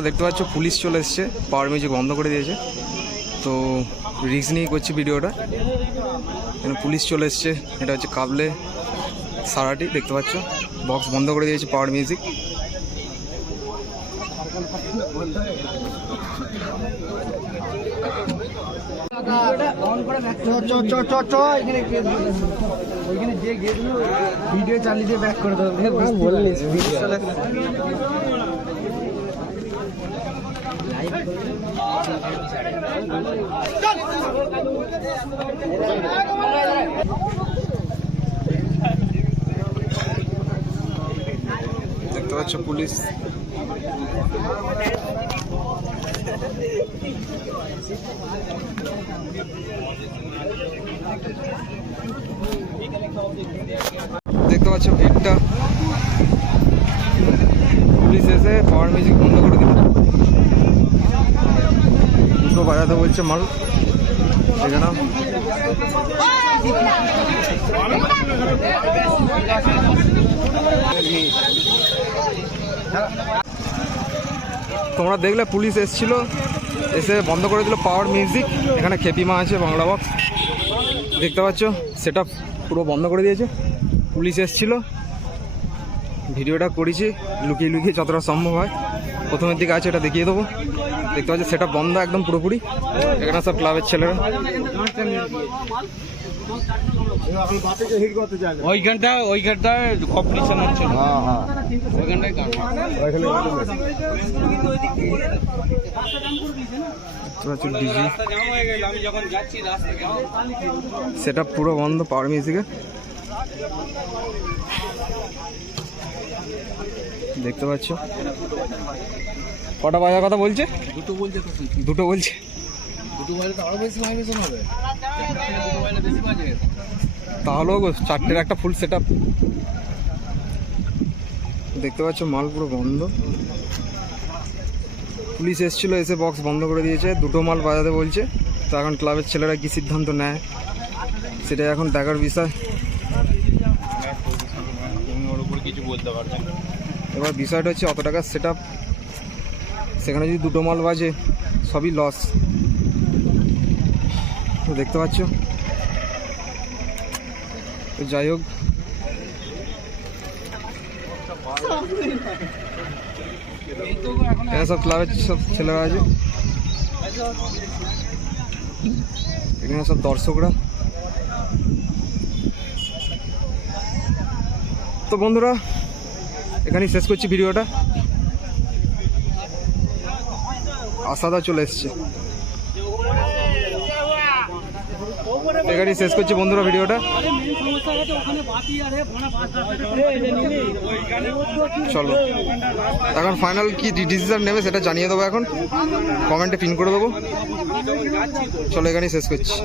বন্ধুরা দেখতে পাচ্ছ পুলিশ চলে এসছে, পাওয়ার মিউজিক বন্ধ করে দিয়েছে। তো রিস্ক নিয়ে করছি ভিডিওটা। এখানে পুলিশ চলে এসছে, এটা হচ্ছে কাবলে সারাটি, দেখতে পাচ্ছ বক্স বন্ধ করে দিয়েছে পাওয়ার মিউজিক। ভিডিও চালিয়ে ব্যাক করে দেবো দেখতে পাচ্ছ পুলিশ। দেখতে পাচ্ছ ভিড়টা, পুলিশ এসে পাওয়ার মিউজিক বন্ধ করে দিল। দুটো বাজাতে বলছে মাল, এখানে তোমরা দেখলে পুলিশ এসেছিল, এসে বন্ধ করে দিল পাওয়ার মিউজিক। এখানে খেপিমা আছে বাংলা বক্স, দেখতে পাচ্ছ সেটা পুরো বন্ধ করে দিয়েছে। পুলিশ এসেছিল, ভিডিওটা করেছি লুকিয়ে লুকিয়ে যতটা সম্ভব হয়। প্রথমের দিকে আছে, এটা দেখিয়ে দেবো। দেখতে পাচ্ছি সেটা বন্ধ একদম পুরোপুরি। এখানে সব ক্লাবের ছেলেরা, ওইখানটায় কম্পিটিশন হচ্ছে। সেটা পুরো বন্ধ পাওয়ার মিউজিকে, দেখতে পাচ্ছ। কটা বাজার কথা বলছে? দুটো বলছে তো, দুটো বলছে। দুটো বাজে তো আরো বেশি ভাইব্রেশন হবে। তাহলেও চারটের একটা ফুল সেট আপ। দেখতে পাচ্ছ মাল পুরো বন্ধ। পুলিশ এসেছিল, এসে বক্স বন্ধ করে দিয়েছে। দুটো মাল বাজাতে বলছে। তো এখন ক্লাবের ছেলেরা কি সিদ্ধান্ত নেয় সেটাই এখন দেখার বিষয়। কিছু বলতে পারবেন। এবার বিষয়টা হচ্ছে অত টাকার সেট আপ, সেখানে যদি দুটো মাল বাজে সবই লস। দেখতে পাচ্ছ। তো যাই হোক, এখানে সব ক্লাবের সব ছেলেরা আছে, এখানে সব দর্শকরা। তো বন্ধুরা এখানেই শেষ করছি ভিডিওটা। আসাদা চলে এসছে, এখানেই শেষ করছি বন্ধুরা ভিডিওটা। চলো এখন ফাইনাল কি ডিসিশন নেবে সেটা জানিয়ে দেবো, এখন কমেন্টে পিন করে দেবো। চলো এখানেই শেষ করছি।